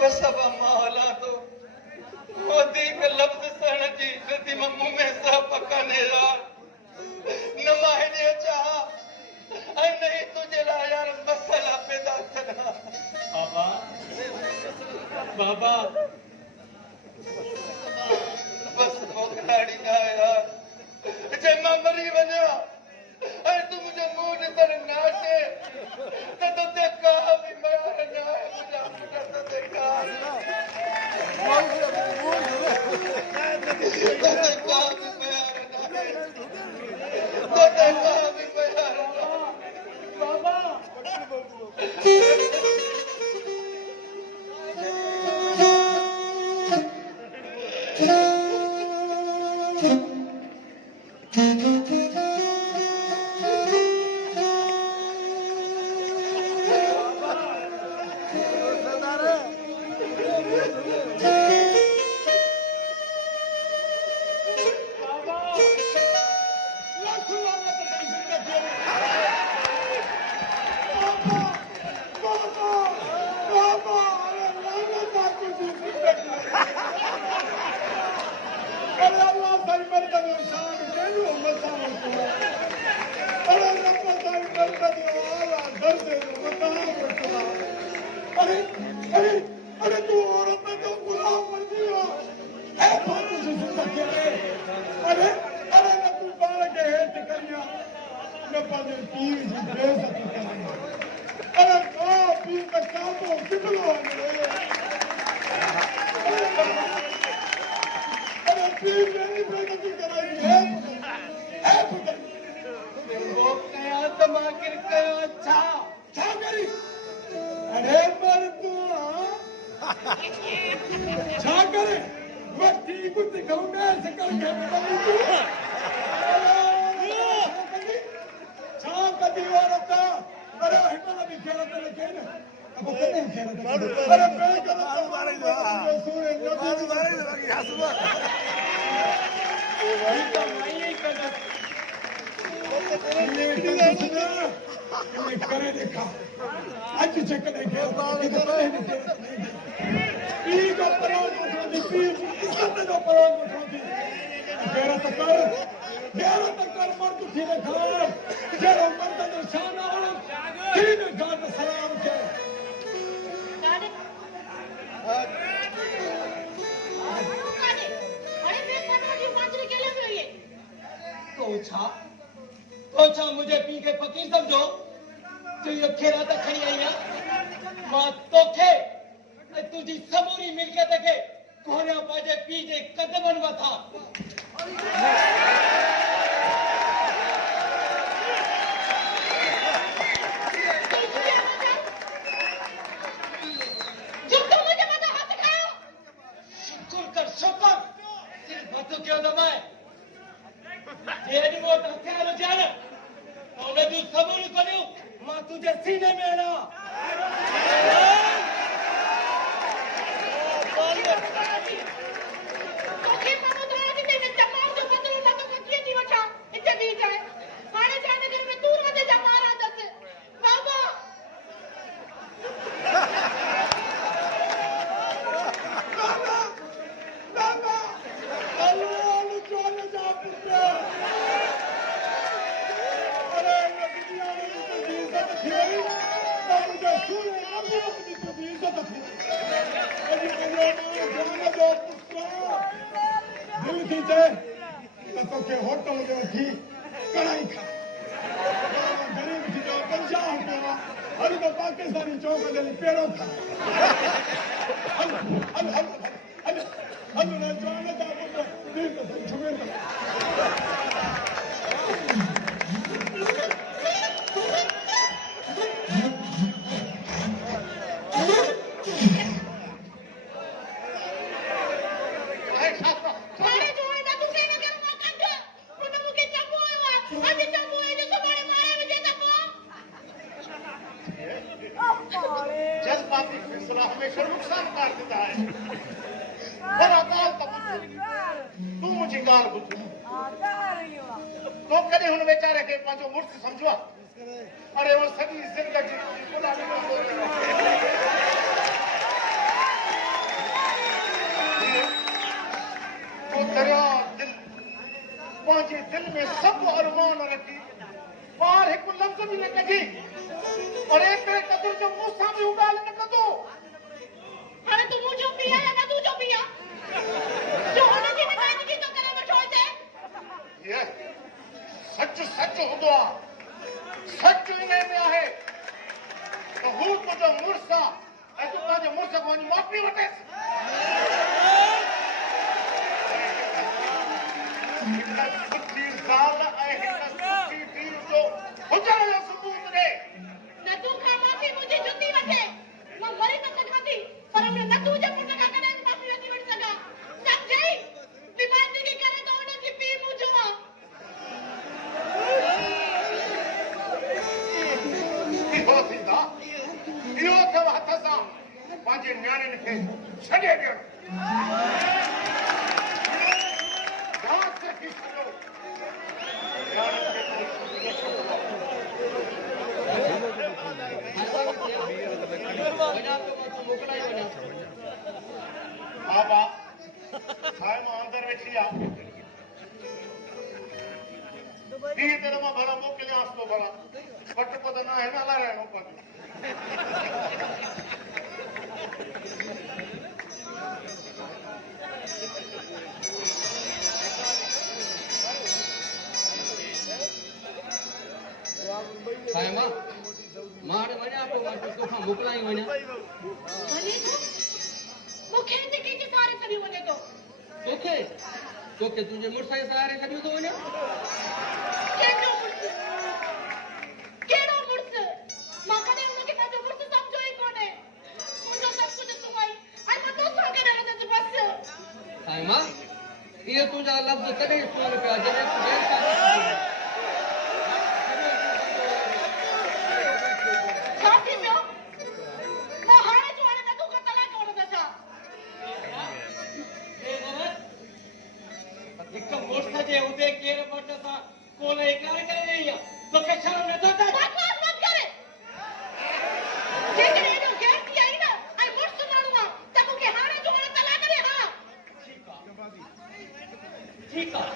बस अब माहौला तो मोदी के लफ्ज सण जी जति मम्मू में सा पकाने यार न माहिने चाह आई नहीं तुझे ला यार मसला पैदा करना बाबा बाबा बस भोगलाड़ी ना यार जे मां मरी वञा अरे तू मुझे मुंह ॾिसण न अचे त तुंहिंजे का बि मयार न आहे मुंहिंजा पुट तुंहिंजे का तुंहिंजे का बि मयार न आहे तुंहिंजे का बि मयार न आहे बाबा तो मुझे पी के फकीर समझो तो ये खेरा तक खड़ी आई है मां तोखे तुझी समूरी मिलकत के कोने पाजे पीजे कदमन वथा शुक्र कर शुक्र सिर्फ हथ क्यों दबाए जेडी मोट हथियार जान उन जो सबूर करियो मां तुझे सीने में अड़ा पाकिस्तानी चौक में पेड़ों था जज्बाती फैसला हमेशा नुकसान कर देता है। पर अकाल तू मुझे गाल बुझ तो कदे हुन बेचारे के पांचो मुर्स समझवा अरे वो सॼी ज़िंदगी गुलामी में गुज़ारियो। तो दरिया दिल पंहिंजे दिल में सब अरमान रखी ॿार हिकु लफ़्ज़ बि न कढी और एतिरे क़दुर जो मूं सां बि उॻाल न कंदो। हाणे तूं मुंहिंजो पीउ आहे या तुंहिंजो पीउ आहे जो हुनजी नुमाइंदगी थो करे वेठो हुजे। ये सच सच हूंदो आहे। सच इन में आहे त हू तुंहिंजो मुड़ुसु आहे ऐं तूं पंहिंजे मुड़ुस खां वञी माफ़ी वठेसि। हिकु सुठी ज़ाल ऐं हिकु सुठी धीउ जो हुजण जो सबूत ॾे। न तूं खां माफ़ी मुंहिंजी जुती वठे मां मरी न सघां थी पर न तूं जे पुट खां कॾहिं बि माफ़ी नथी वठी सघां। सम्झई नुमाइंदगी करे त हुनजी पीउ मुंहिंजो आहे। इहो थींदा इहो अथव हथ सां पंहिंजे नियाणियुनि खे छॾे ॾियणु। रात रखी छॾो नियाणियुनि खे बाबा साईं मां अंदरि वेठी आहे। ॿी तरह मां भला मोकिलियांसि थो भला पट पत न आहे न हलाराइणो पवंदो। साईं मां हाणे वञा थो मां तोखां मोकिलाई वञा। वञे थो मूंखे हिते कंहिंजे सहारे छॾियो वञे थो। तोखे तोखे तुंहिंजे मुड़ुस जे सहारे छॾियो थो वञे। कहिड़ो मुड़ुसु कहिड़ो मुड़ुसु मां कॾहिं हुनखे पंहिंजो मुड़ुसु सम्झो ई कोन्हे। मुंहिंजो सभु कुझु तूं आई ऐं मां तोसां गॾु रहंदसि बसि। साईं मां इहे तुंहिंजा लफ़्ज़ तॾहिं सुन पिया जॾहिं तूं ॿियनि सां छा थी पियो मां हाणे जो हाणे न तोखां तलाक वठंदसि छा। हिकु मुड़ुस जे उदे केरु मर्द सां कोन इक़रार करे रही आहे। तोखे शर्म नथो अचे। बकवास मत करे। जेकॾहिं एॾो गैर थी आई न ऐं मुड़ुसु माण्हू आहे त मूंखे हाणे जो हाणे तलाक ॾे। हा ठीकु आहे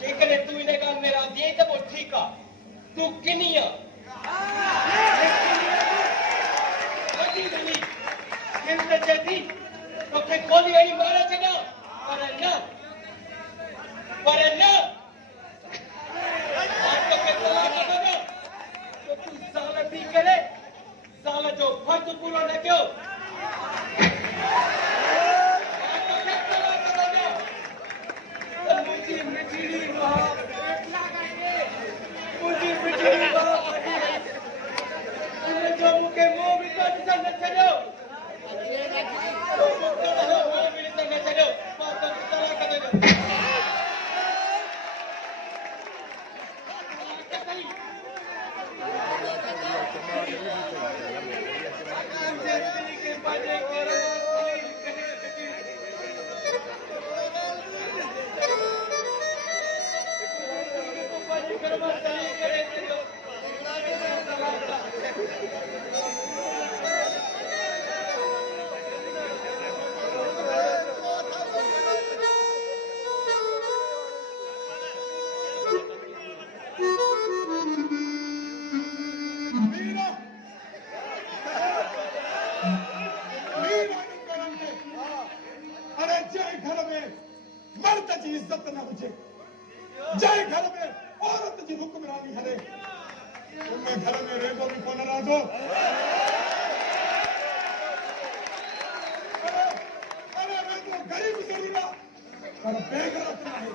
जेकॾहिं तूं इन ॻाल्हि में राज़ी आहीं त पोइ ठीकु आहे। तूं किनी आहे वॾी वॾी हिंद चए थी तोखे गोली हणी मारे छॾियां पर न मां तोखे तलाक नथो ॾियां तो तूं ज़ाल थी करे ज़ाल जो फर्ज़ पूरो न कयो। मां तोखे तलाक नथो ॾियां त मुंहिंजी मिठड़ी मुंहिंजी मिठड़ी हुनजो मूंखे मोह बि तो ॾिसण न छॾियो। मोह बि ॾिसण न छॾियो। मां तोखे तलाक नथो ॾियां। अरे जय घर में मर्द जी इज्जत न हुजे जय घर में औरत जी हुक्मरानी हले उन घर में रेगो भी कोन रहंदो। अरे रेगो गरीब ज़रूर आहे पर बेगरत न आहे।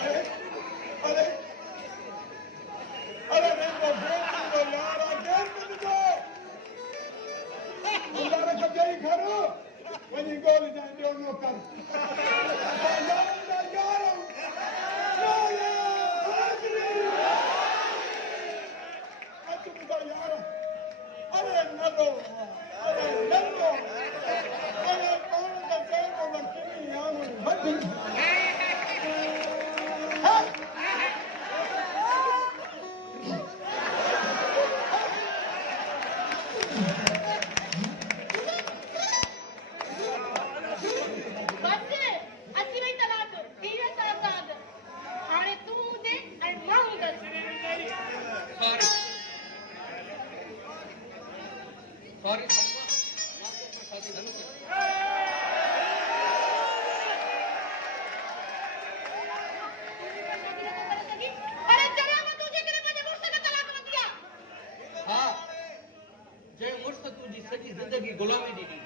अरे अरे रेगो बेगरत यार गैर में जो मुंडारे को जई घर वनी गोल जाए दियो नो कर यार अरे नरो अरे कौन का चल को किनी यार की धन के अरे चला मैं तुझे करे मुझे मुझसे में तलाक मत दिया हाँ जय मुर्स तुझी सॼी ज़िंदगी गुलामी ॾिनी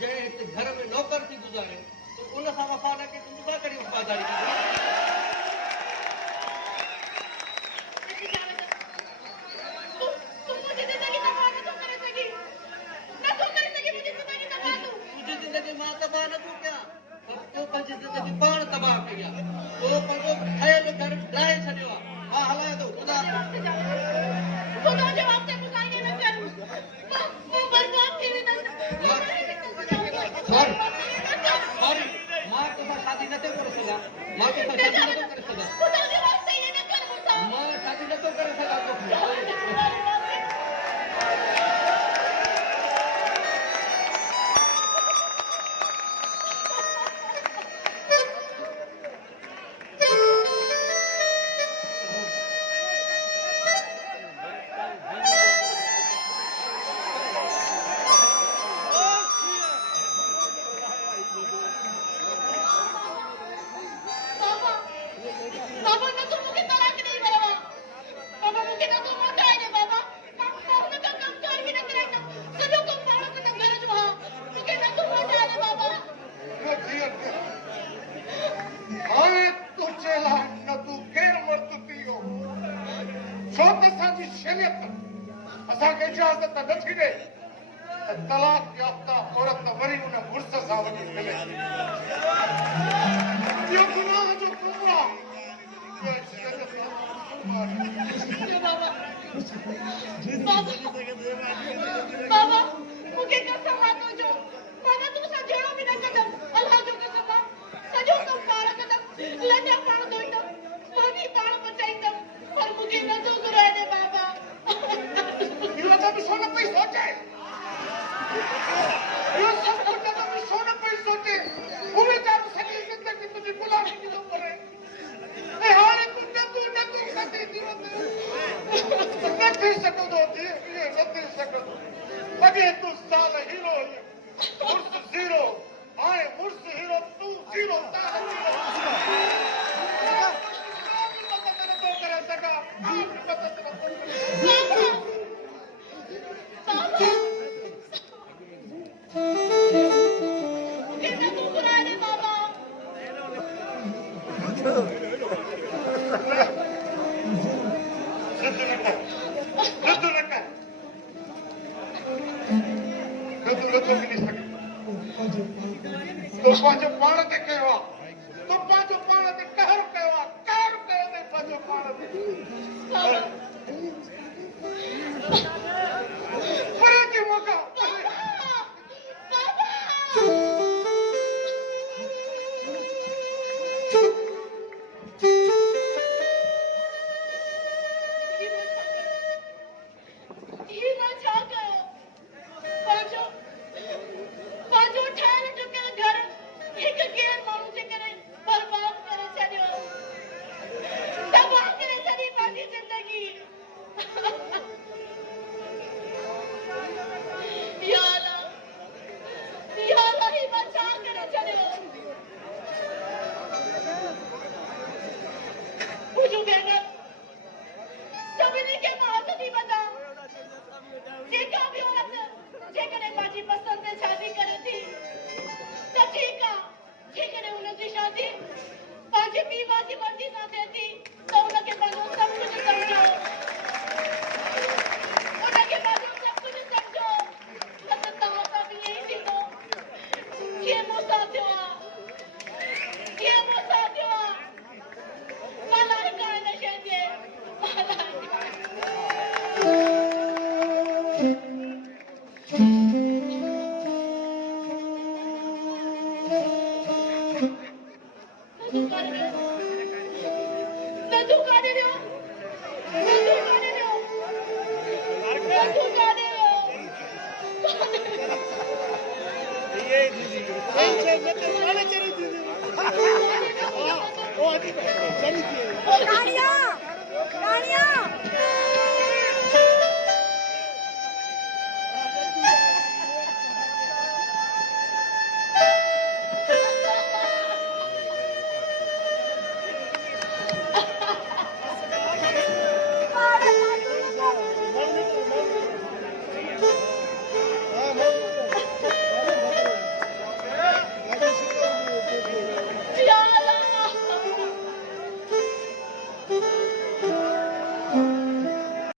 जंहिं हिते घर में नौकर थी गुज़ारे तो उन सां वफ़ा न के तूं ॿुधा कॾहिं वफ़ादारी की तू मुझे जिंदगी तबाह न तो करे सकी न तो करे सकी मुझे जिंदगी तबाह तू तुंहिंजी ज़िंदगी मां तबाह न तूं कयां पर तूं पंहिंजी ज़िंदगी पाण तबाह कई आहे तो पंहिंजो ठहियलु घर ॾाहे छॾियो आहे मां हलायां थो ख़ुदा खुदा जो वास्ते मुसाइले न कर मैं बर्बाद थी वेंदसि सॉरी मां तोसां शादी नथो करे सघां मां तोसां शादी नथो करे सघां खुदा जो वास्ते ये न कर मुसा मां शादी नथो करे सघां तोखे बाबा न तो मुझे तलाक नहीं करवा बाबा मुझे न तो मत आए बाबा काम न काम कर भी न कराइना सजो को पाड़ो को घर जो हां मुझे न तो मत आए बाबा हाणे तुझे लाइ न तूं केरु मर्द थियो छो त असांजी शरीयत असांखे इजाज़त नथी ॾे त तलाक याफ़्ता औरत वरी उन मुड़ुस सां वञी मिले इहो गुनाह जो कमु आहे बाबा बाबा मुझे कसम आ तो जो बाबा तू सा जोड़ो भी न कदम अल्लाह जो कसम सजो कम पाड़ कदम लटा पाड़ दोइंदो पानी पाड़ बचाइंदो पर मुझे न तो घुराए दे बाबा इहो त ॾिसो न पई सोचे इहो सभु कुझु त ॾिसो न पई सोचे उहे त सॼी ज़िंदगी तुंहिंजी गुलामी थी करे ऐं हाणे तूं न थी सघंदो ईअं न थी सघंदो अॻे तूं साल हीरो मुड़ुस ज़ीरो हाणे मुड़ुस हीरो तूं ज़ीरो साल नथो करे सघां मदद नथो करे मुझे न तो घुराए दे बाबा रद्द न कर नथो मिली सघे तो पंहिंजो पाण ते कयो आहे तो पंहिंजो पाण ते कहर कयो आहे कहर कयो अथई पंहिंजो पाण ते परे के मौका ये बचा कर बाजो ठाणे टुकल घर एक गैर माण्हू जे करे बर्बाद करे छॾियो तबाह करे छॾी पंहिंजी ज़िंदगी या अल्लाह ही बचा करे छॾियो मुंहिंजो भेण सभिनी खे मां हथ थी वधां जेका भी औरत जेकॾहिं पंहिंजी पसंदि ते शादी करे थी त ठीकु आहे जेकॾहिं हुनजी शादी पंहिंजे पीउ माउ जी मर्ज़ी सां थिए थी त हुनखे पंहिंजो सभु कुझु सम्झो हुनखे पंहिंजो सभु कुझु सम्झो न त तव्हां सां बि ईअं ई थींदो जीअं मूं सां थियो आहे मां लाइक़ आहियां हिन शइ जे मां लाइक़ रानिया